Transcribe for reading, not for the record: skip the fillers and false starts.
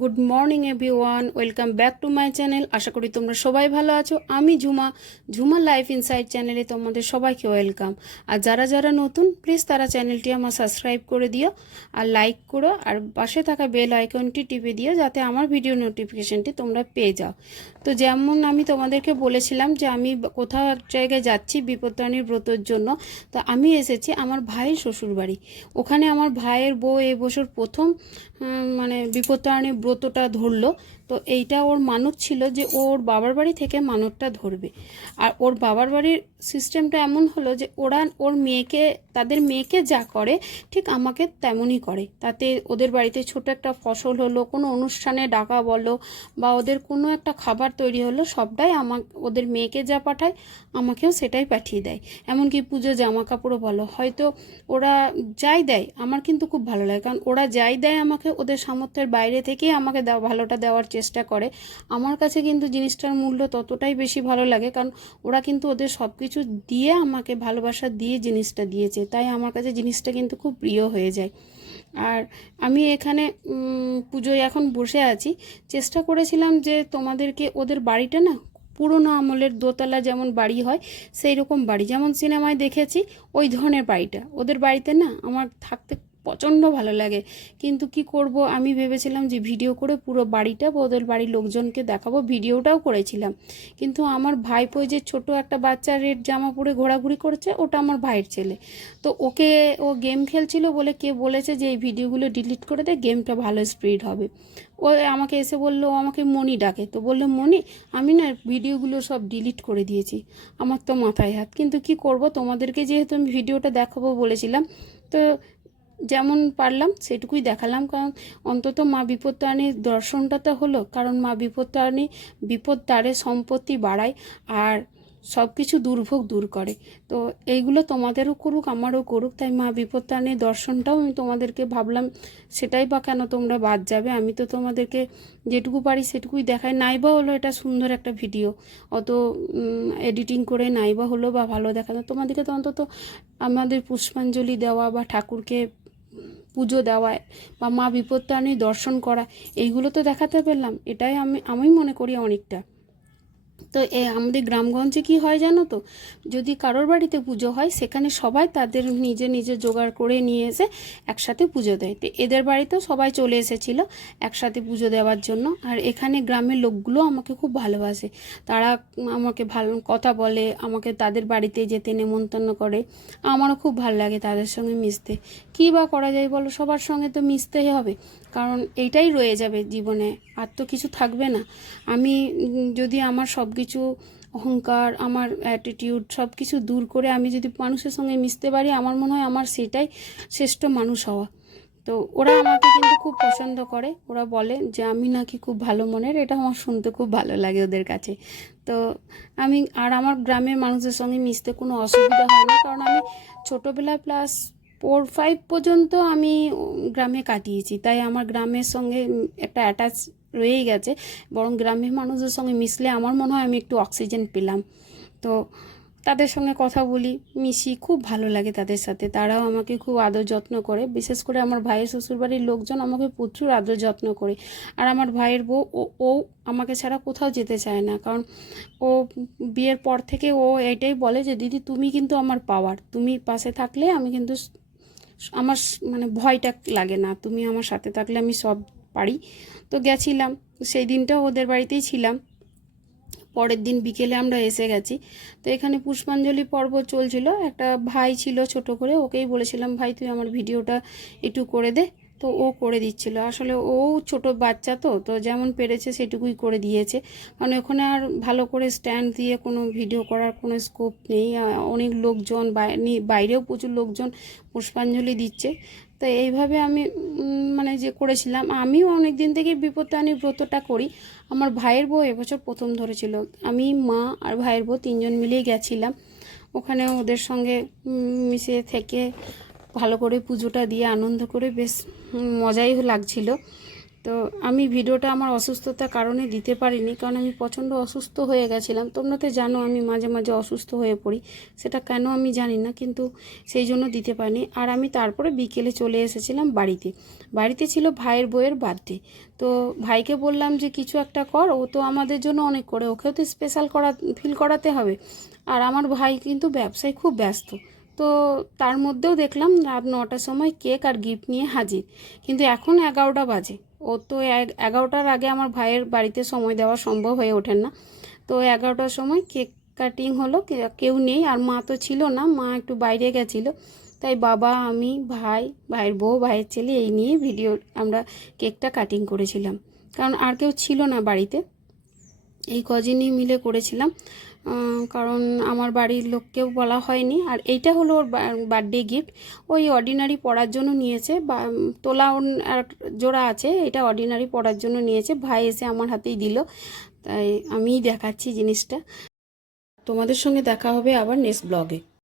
Good morning everyone, welcome back to my channel. আশা করি তোমরা সবাই ভালো আছো। আমি ঝুমা লাইফ ইনসাইড চ্যানেলে তোমাদের সবাইকে ওয়েলকাম। আর যারা যারা নতুন, প্লিজ তারা চ্যানেলটি আমার সাবস্ক্রাইব করে দিও আর লাইক করো, আর পাশে থাকা বেল আইকনটি টিপে দিও যাতে আমার ভিডিও নোটিফিকেশনটি তোমরা পেয়ে যাও। তো যেমন আমি তোমাদেরকে বলেছিলাম যে আমি কোথাও এক জায়গায় যাচ্ছি বিপত্তারিণীর ব্রতর জন্য। তো আমি এসেছি আমার ভাইয়ের শ্বশুরবাড়ি। ওখানে আমার ভাইয়ের বউ এবছর প্রথম মানে বিপত্তারিণী ব্রতটা ধরলো। তো এইটা ওর মানত ছিল যে ওর বাবার বাড়ি থেকে মানতটা ধরবে। আর ওর বাবার বাড়ির সিস্টেমটা এমন হলো যে ওরা ওর মেয়েকে, তাদের মেয়েকে যা করে ঠিক আমাকে তেমনই করে। তাতে ওদের বাড়িতে ছোট একটা ফসল হলো, কোনো অনুষ্ঠানে ডাকা বলো বা ওদের কোনো একটা খাবার তৈরি হলো, সবটাই ওদের মেয়েকে যা পাঠায় আমাকেও সেটাই পাঠিয়ে দেয়। এমনকি পুজো জামা কাপড়ও বলো, হয়তো ওরা যাই দেয় আমার কিন্তু খুব ভালো লাগে, কারণ ওরা যাই দেয় আমাকে ওদের সামর্থ্যের বাইরে থেকেই আমাকে ভালোটা দেওয়ার চেষ্টা করে। আমার কাছে কিন্তু জিনিসটার মূল্য ততটাই বেশি ভালো লাগে, কারণ ওরা কিন্তু ওদের সব কিছু দিয়ে আমাকে ভালোবাসা দিয়ে জিনিসটা দিয়েছে, তাই আমার কাছে জিনিসটা কিন্তু খুব প্রিয় হয়ে যায়। আর আমি এখানে পুজোয় এখন বসে আছি। চেষ্টা করেছিলাম যে তোমাদেরকে ওদের বাড়িটা না পুরোনো আমলের দোতলা যেমন বাড়ি হয় সেই রকম বাড়ি, যেমন সিনেমায় দেখেছি ওই ধরনের বাড়িটা ওদের বাড়িতে না আমার থাকতে প্রচণ্ড ভালো লাগে। কিন্তু কি করব, আমি ভেবেছিলাম যে ভিডিও করে পুরো বাড়িটা ওদের বাড়ির লোকজনকে দেখাবো, ভিডিওটাও করেছিলাম। কিন্তু আমার ভাইপো যে ছোট একটা বাচ্চা রেড জামা পরে ঘোরাঘুরি করছে, ওটা আমার ভাইয়ের ছেলে। তো ও গেম খেলছিল বলে কে বলেছে যে এই ভিডিওগুলো ডিলিট করে দে, গেমটা ভালো স্পিড হবে। ও আমাকে এসে বললো, ও আমাকে মনি ডাকে, তো বললো মনি আমি না ভিডিওগুলো সব ডিলিট করে দিয়েছি। আমার তো মাথায় হাত, কিন্তু কি করব, তোমাদেরকে যেহেতু আমি ভিডিওটা দেখাবো বলেছিলাম, তো যেমন পারলাম সেটুকুই দেখালাম। কারণ অন্তত মা বিপত্তারিণীর দর্শনটা তো হলো, কারণ মা বিপত্তারিণী বিপদ তারে সম্পত্তি বাড়ায় আর সব কিছু দুর্ভোগ দূর করে। তো এইগুলো তোমাদেরও করুক আমারও করুক, তাই মা বিপত্তারিণীর দর্শনটাও আমি তোমাদেরকে ভাবলাম, সেটাই বা কেন তোমরা বাদ যাবে। আমি তো তোমাদেরকে যেটুকু পারি সেটুকুই দেখাই। নাইবা হলো এটা সুন্দর একটা ভিডিও, অত এডিটিং করে নাইবা হলো বা ভালো দেখানো, তোমাদেরকে তো অন্তত আমাদের পুষ্পাঞ্জলি দেওয়া বা ঠাকুরকে পুজো দেওয়ায় বা মা বিপত্তারিণী দর্শন করা, এইগুলো তো দেখাতে পারলাম, এটাই আমি মনে করি অনেকটা। তো আমাদের গ্রামগঞ্জে কি হয় জানো তো, যদি কারোর বাড়িতে পুজো হয় সেখানে সবাই তাদের নিজে নিজে জোগাড় করে নিয়ে এসে একসাথে পুজো দেয়। তো এদের বাড়িতেও সবাই চলে এসেছিলো একসাথে পুজো দেওয়ার জন্য। আর এখানে গ্রামের লোকগুলো আমাকে খুব ভালোবাসে, তারা আমাকে ভালো কথা বলে, আমাকে তাদের বাড়িতে যেতে নেমন্তন্ন করে। আমারও খুব ভালো লাগে তাদের সঙ্গে মিশতে। কী বা করা যায় বলো, সবার সঙ্গে তো মিশতেই হবে, কারণ এইটাই রয়ে যাবে জীবনে, আর তো কিছু থাকবে না। আমি যদি আমার সব কিছু অহংকার, আমার অ্যাটিটিউড সব কিছু দূর করে আমি যদি মানুষের সঙ্গে মিশতে পারি, আমার মনে হয় আমার সেটাই শ্রেষ্ঠ মানুষ হওয়া। তো ওরা আমাকে কিন্তু খুব পছন্দ করে, ওরা বলে যে আমি নাকি খুব ভালো মনের, এটা আমার শুনতে খুব ভালো লাগে ওদের কাছে। তো আমার গ্রামের মানুষের সঙ্গে মিশতে কোনো অসুবিধা হয় না, কারণ আমি ছোটোবেলা ক্লাস 4-5 পর্যন্ত আমি গ্রামে কাটিয়েছি, তাই আমার গ্রামের সঙ্গে একটা অ্যাটাচ রয়েই গেছে। বরং গ্রামের মানুষদের সঙ্গে মিশলে আমার মনে হয় আমি একটু অক্সিজেন পেলাম। তো তাদের সঙ্গে কথা বলি, মিশি, খুব ভালো লাগে তাদের সাথে। তারাও আমাকে খুব আদর যত্ন করে, বিশেষ করে আমার ভাইয়ের শ্বশুরবাড়ির লোকজন আমাকে প্রচুর আদর যত্ন করে। আর আমার ভাইয়ের বউ ও আমাকে ছাড়া কোথাও যেতে চায় না, কারণ ও বিয়ের পর থেকে ও এটাই বলে যে দিদি তুমি কিন্তু আমার পাওয়ার, তুমি পাশে থাকলে আমি কিন্তু আমার মানে ভয়টা লাগে না, তুমি আমার সাথে থাকলে আমি সব পারি। তো গেছিলাম, সেই দিনটাও ওদের বাড়িতেই ছিলাম। পরের দিন বিকেলে আমরা এসে গেছি। তো এখানে পুষ্পাঞ্জলি পর্ব চলছিল, একটা ভাই ছিল ছোট করে, ওকেই বলেছিলাম ভাই তুই আমার ভিডিওটা একটু করে দে। তো ও করে দিচ্ছিল, আসলে ও ছোট বাচ্চা, তো যেমন পেরেছে সেটুকুই করে দিয়েছে, কারণ ওখানে আর ভালো করে স্ট্যান্ড দিয়ে কোনো ভিডিও করার কোনো স্কোপ নেই। অনেক লোকজন, বাইরেও প্রচুর লোকজন পুষ্পাঞ্জলি দিচ্ছে। তো এইভাবে আমি মানে যে করেছিলাম। আমিও অনেক দিন থেকে বিপত্তারিণী ব্রতটা করি। আমার ভাইয়ের বউ এবছর প্রথম ধরেছিল, আমি, মা আর ভাইয়ের বউ তিনজন মিলেই গেছিলাম ওখানে, ওদের সঙ্গে মিশে থেকে ভালো করে পুজোটা দিয়ে আনন্দ করে বেশ মজাই লাগছিল। তো আমি ভিডিওটা আমার অসুস্থতার কারণে দিতে পারিনি, কারণ আমি প্রচণ্ড অসুস্থ হয়ে গেছিলাম। তোমরা তো জানো আমি মাঝে মাঝে অসুস্থ হয়ে পড়ি, সেটা কেন আমি জানি না, কিন্তু সেই জন্য দিতে পারিনি। আর আমি তারপরে বিকেলে চলে এসেছিলাম বাড়িতে ছিল ভাইয়ের বউয়ের বার্থডে। তো ভাইকে বললাম যে কিছু একটা কর, ও তো আমাদের জন্য অনেক করে, ওকেও তো স্পেশাল ফিল করাতে হবে। আর আমার ভাই কিন্তু ব্যবসায় খুব ব্যস্ত। তো তার মধ্যেও দেখলাম রাত 9টার সময় কেক আর গিফট নিয়ে হাজির, কিন্তু এখন 11টা বাজে। ও তো 11টার আগে আমার ভাইয়ের বাড়িতে সময় দেওয়া সম্ভব হয়ে ওঠেন না। তো 11টার সময় কেক কাটিং হলো, কেউ নেই, আর মা তো ছিল না, মা একটু বাইরে গেছিলো। তাই বাবা, আমি, ভাইয়ের বউ, ভাইয়ের ছেলে এই নিয়ে আমরা কেকটা কাটিং করেছিলাম, কারণ আর কেউ ছিল না বাড়িতে। এই কজনই মিলে করেছিলাম, কারণ আমার বাড়ির লোককেও বলা হয়নি। আর এইটা হলো ওর বার্থডে গিফট। ওই অর্ডিনারি পড়ার জন্য নিয়েছে, বা তোলা আর জোড়া আছে, এটা অর্ডিনারি পড়ার জন্য নিয়েছে। ভাই এসে আমার হাতেই দিল, তাই আমিই দেখাচ্ছি জিনিসটা। তোমাদের সঙ্গে দেখা হবে আবার নেক্সট ব্লগে।